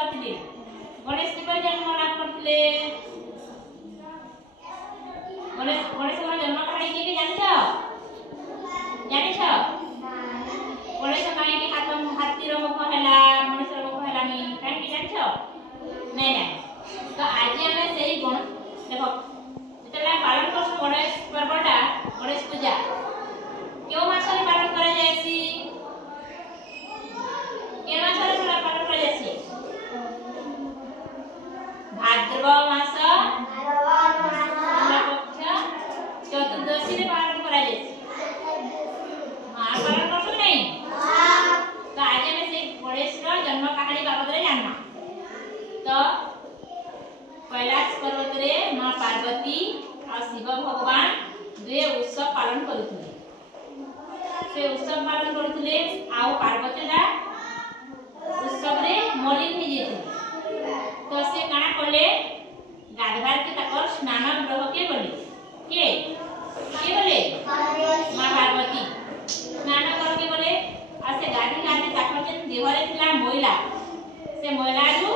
करथिले गणेश किपर जन्म लाभ करथिले गणेश जन्म कहानी के जानिछ गणेश कहीं हाथी मुख है मनुष्य मुख है कहीं जानिछ नहीं ना तो आज हमें से ही गुण देखो जितने पालन कर गणेश पर्वटा गणेश पूजा क्यों मासरे पालन करा जायसी के मासरे पालन करा जायसी भाद्रव मास चतुर्दशी रे पालन करा जायसी हां पालन करसु नहीं तो आज हमें से गणेश रो जन्म कहानी बाबत रे जानना तो कैलाश पर्वत रे मां पार्वती और शिव भगवान दुए उत्सव पालन करथुले से उत्सव पालन करथुले आउ पार्वती दा उत्सव रे मलिन हो जेथुले तो से काना कले गाधवार के तकर स्नान ग्रह के बोले के बोले मां पार्वती स्नान करके बोले आ से गाधी गाधी तकर जे देहरे थिला मोइला से मोइला जो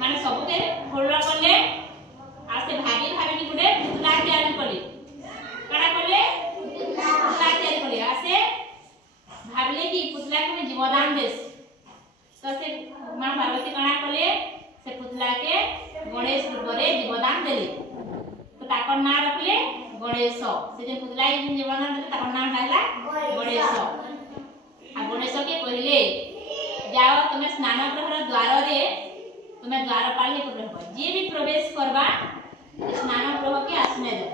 माने सब के खोलला करले आ से भागी भागी गुडे पुतला तैयार करले काना करले पुतला तैयार करले आ से भाबले कि पुतला के जीवदान देस तो से मां पार्वती काना करले से पुतला के गणेश रूप रे जीवदान देले तो ताकर नाम रखले गणेश से जे पुतला के जीवदान देले ताकर नाम डाला गणेश आ गणेश के कहले जाओ तुम स्नान गृह द्वार रे तुम्हें द्वारपाल ही करबो जे भी प्रवेश करबा स्नान गृह के आसने दे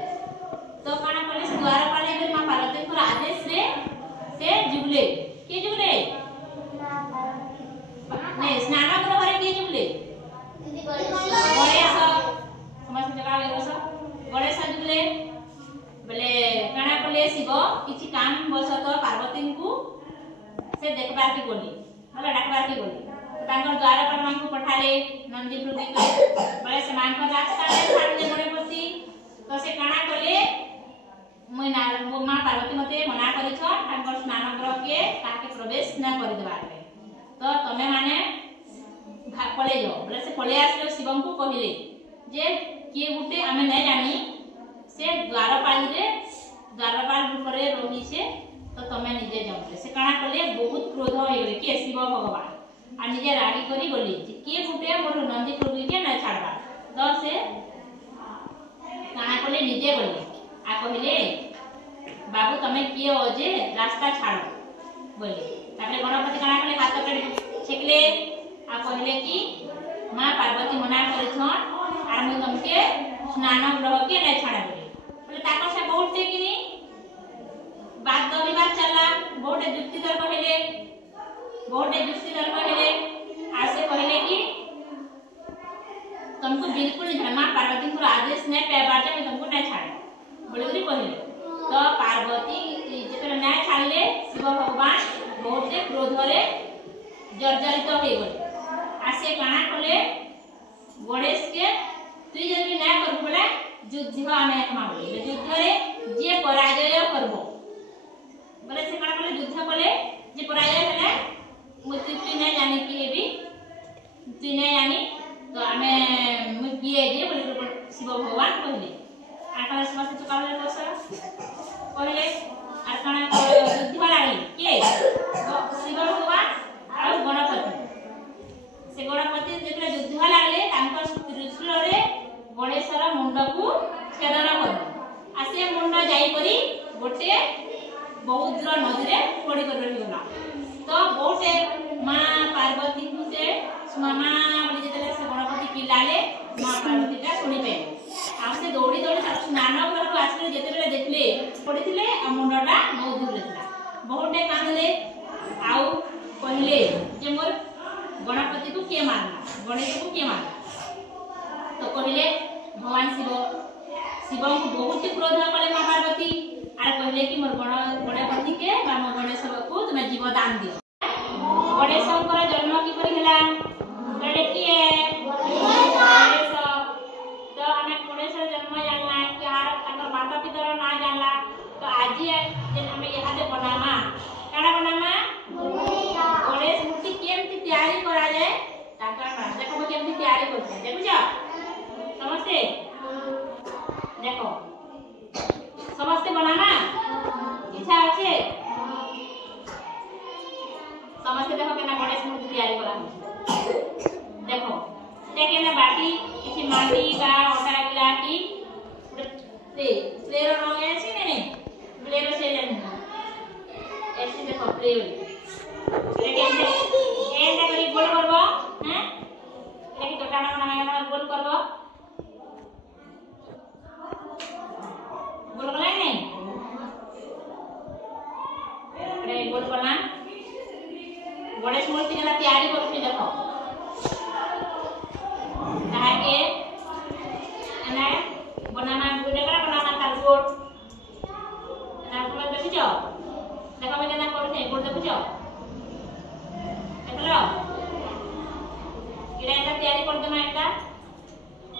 तो काना कले द्वारपाल के मां पार्वती को आदेश रे से जुगले के जुगले नहीं स्नान गृह रे के जुगले गणेश समस्त जगह गणेश जुगले बोले काना कले शिव किछि काम बसत पार्वती को से देखबा के बोली होला डाकबा के बोली तांकर द्वारपाल मान को पठाले नंदी प्रति बळे से मान को रास्ता रे सामने गणपति तो से काना कले मना मां पार्वती मते मना करि छ तांकर स्नान गृह के ताके प्रवेश न करि देबा रे तो तमे माने पळे जो बळे से पळे आसले शिवम को कहिले जे के गुटे हमें नहीं जानी से द्वारपाल रूप रे रही से तो तमे निजे जाऊ से काना कले बहुत क्रोध होय गेले के शिव भगवान आ निजे रागी करी बोली के गुटे मोर नंदी प्रभु के न छाड़बा तो से काना कले निजे बोली आ कहले बाबू तमे किए हो जे रास्ता छाड़ो बोली तापरे गणपति काना कले हाथ पे छेकले आ कहले कि मां पार्वती मना करे छन आ हम तुमके स्नान ग्रह के न छाड़ा बोले ताको से बहुत टे कि बात दो विवाद चलला बहुत जुक्ति कर कहले आसे कहले कि तुमको बिल्कुल मां पार्वती को आदेश नहीं पे बाटे में तुमको नहीं छाड़े बोले उरी कहले तो पार्वती जेतरे नहीं छाड़ले शिव भगवान बहुत क्रोध रे जर्जरित हो गले आसे काना कले गणेश के तुई जदी ना कर बोले युद्ध आमे एकमा बोले युद्ध रे जे पराजय करबो बोले से काना कले युद्ध कले जे पराजय हले मुति तुई नहीं जानी कि भी तुई नहीं जानी तो आमे मुकिए जे बोले शिव भगवान कहले आका समस्त चुकावले दोसर कहले आरकाना युद्ध लागली के शिव भगवान और गणपति से गणपति जेतरे युद्ध लागले तांकर त्रिशूल रे गणेशर मुंड को छेदन करले आसे मुंड जाई करी गोटे बहुत दूर नदी रे पड़ी कर रही गला तो बहुते मां पार्वती को से मामा बोली जेतरे से गणपति पिलाले मां पार्वती का सुनी पे आसे दौड़ी स्नान घर को आसले जेतरे देखले पड़ीथिले आ मुंडटा बहुत दूर रहला बहुते कांदले आउ कहले जे मोर गणपति को के मारना गणेश को के मारना तो कहले भगवान शिव को बहुत क्रोध कले मां पार्वती आर कहले कि मोर गणपति के बा मोर गणेश को तुम जीवदान दियो गणेश जन्म की परि हला गणेश की गणेश तो हमें गणेश जन्म जानला कि आर ताकर माता पिता ना जानला तो आज जे हमें यहाँ दे बनामा काना बनामा गणेश मूर्ति केमती तैयारी करा जाए ताकर तैयारी करते देखुछ समस्ते देखो समस्ते बनाना इच्छा अच्छे समस्ते देखो केना गणेश मूर्ति तैयारी करा देखो केना बाटी किसी माटी का अटा गिला की से प्लेयर रंग আছে ने प्लेयर से लेने ऐसे देखो प्लेयर एटा करी गोल करबो हैं एटा की टोटाना बना गोल करबो गोल करला नहीं एटा गोल करना गणेश मूर्ति के तैयारी करछि देखो ताके एना बनाना गुडे करा बनाना कार्डबोर्ड एना को देखियो देखो मैं केना करू छै बोर्ड देखियो देखलो एटा तैयारी कर देना एटा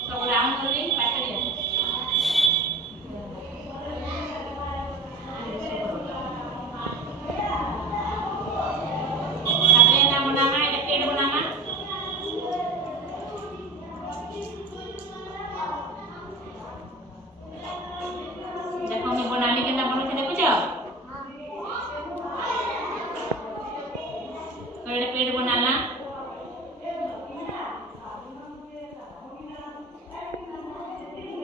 सब राउंड करली पाछे पेड़ बनाना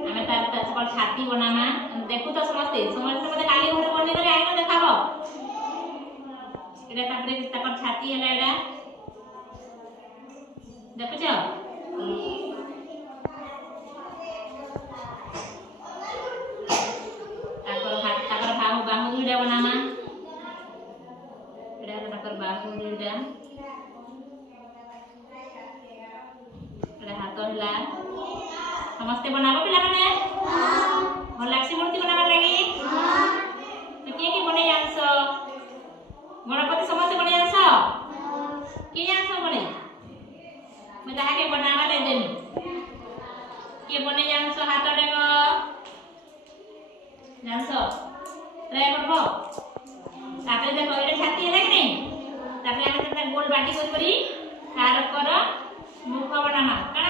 हमें तार छाती बनाना देखु तो समझते मते काली घर बने करे आइनो देखाबो एटा तापरे ताकर छाती हला एटा देखुछ ताकर बाहु दुइटा बनाना एटा ताकर बाहु दुइटा हाथ हला समस्ते बनाबो पिला माने हां लाक्सी मूर्ति बनाबा लागि तो के बने जानस गणपति समस्ते बने जानस के जानस बने मैं ताहा के बनाबा ले देनी के बने जानस हाथ डेग जानस ट्राई करबो तापरे देखो एटा छाती हला कि नहीं तापरे हमें गोल बाटी करी तार कर मुख बनाना